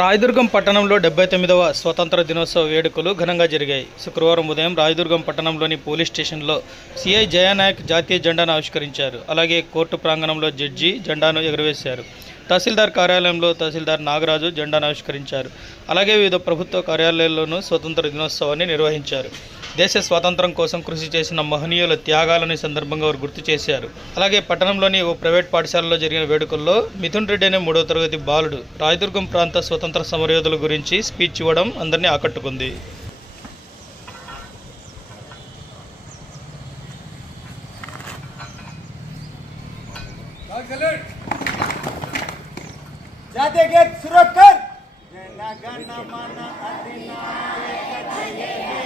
రాయదుర్గం పట్టణంలో డెబ్బై తొమ్మిదవ స్వతంత్ర దినోత్సవ వేడుకలు ఘనంగా జరిగాయి. శుక్రవారం ఉదయం రాయదుర్గం పట్టణంలోని పోలీస్ స్టేషన్లో సిఐ జయానాయక్ జాతీయ జెండాను ఆవిష్కరించారు. అలాగే కోర్టు ప్రాంగణంలో జడ్జి జెండాను ఎగురవేశారు. తహసీల్దార్ కార్యాలయంలో తహసీల్దార్ నాగరాజు జెండాను ఆవిష్కరించారు. అలాగే వివిధ ప్రభుత్వ కార్యాలయాల్లోనూ స్వతంత్ర దినోత్సవాన్ని నిర్వహించారు. దేశ స్వాతంత్రం కోసం కృషి చేసిన మహనీయుల త్యాగాలను సందర్భంగా వారు గుర్తు చేశారు. అలాగే పట్టణంలోని ఓ ప్రైవేట్ పాఠశాలలో జరిగిన వేడుకల్లో మిథున్ రెడ్డి అనే మూడో తరగతి బాలుడు రాయదుర్గం ప్రాంత స్వతంత్ర సమరయోధుల గురించి స్పీచ్ ఇవ్వడం అందరినీ ఆకట్టుకుంది. అధినాయక జయ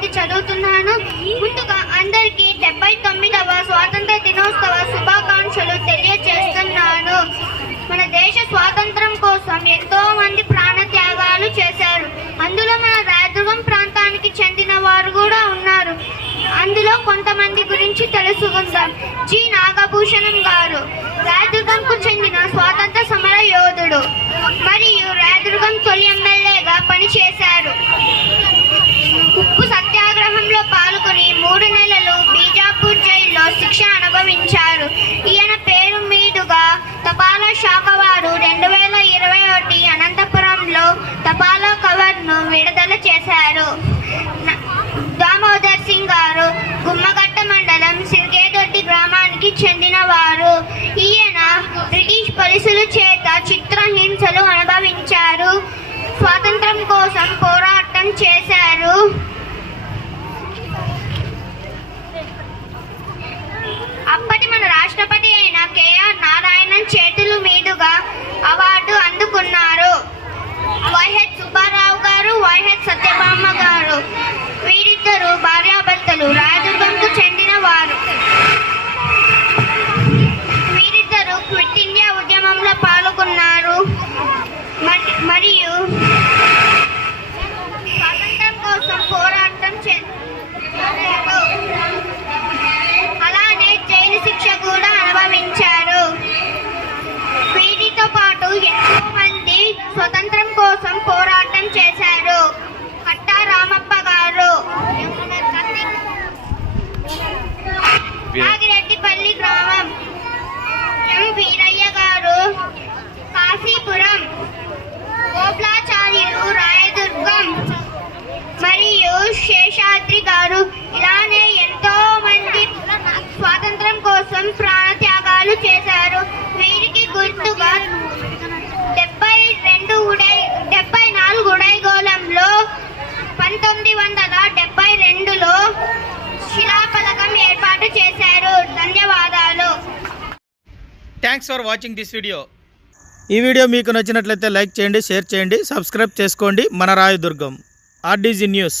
తరగతి చదువుతున్నాను. ముందుగా అందరికీ డెబ్బై తొమ్మిదవ స్వాతంత్ర దినోత్సవ శుభాకాంక్షలు తెలియజేస్తున్నాను మన దేశ స్వాతంత్రం కోసం ఎంతో మంది ప్రాణత్యాగాలు చేశారు. అందులో మన రాయదుర్గం ప్రాంతానికి చెందిన వారు కూడా ఉన్నారు. అందులో కొంతమంది గురించి తెలుసుకుందాం. జి. నాగభూషణం గారు రాయదుర్గంకు చెందిన స్వాతంత్ర సమర యోధుడు మరియు రాయదుర్గం తొలి ఎమ్మెల్యేగా పనిచేశారు. చెందినవారు. ఈయన బ్రిటిష్ పోలీసుల చేత చిత్రహింసలు అనుభవించారు. స్వాతంత్రం కోసం పోరాటం చేశారు. అప్పటి మన రాష్ట్రపతి అయిన కేఆర్ నారాయణన్ చేతుల మీదుగా అవార్డు అందుకున్నారు. వైహెచ్ సుబ్బారావు గారు వైహెచ్ సత్యభామ గారు. వీరిద్దరు భార్యాభర్త మరియు స్వాతంత్రం కోసం పోరాటం చేశారు అలానే జైలు శిక్ష కూడా అనుభవించారు వీరితో పాటు ఎంతో మంది స్వతంత్రం కోసం పోరాటం చేశారు కట్టా రామప్ప గారు నాగిరెడ్డిపల్లి గ్రామం ఎం వీరయ్య గారు కాశీపురం గోప్లాచార్యులు రాయదుర్గం మరియు శేషాద్రి గారు. ఇలానే ఎంతో మంది స్వాతంత్రం కోసం ప్రాణత్యాగాలు చేశారు. వీరికి గుర్తుగా డెబ్బై రెండు ఉడై డెబ్బై నాలుగు ఉడైగోళంలో పంతొమ్మిది వందల డెబ్బై రెండులో శిలాఫలకం ఏర్పాటు చేశారు. ధన్యవాదాలు. Thanks for watching this video ఈ వీడియో మీకు నచ్చినట్లయితే లైక్ చేయండి షేర్ చేయండి సబ్స్క్రైబ్ చేసుకోండి. మన రాయదుర్గం. RDG news.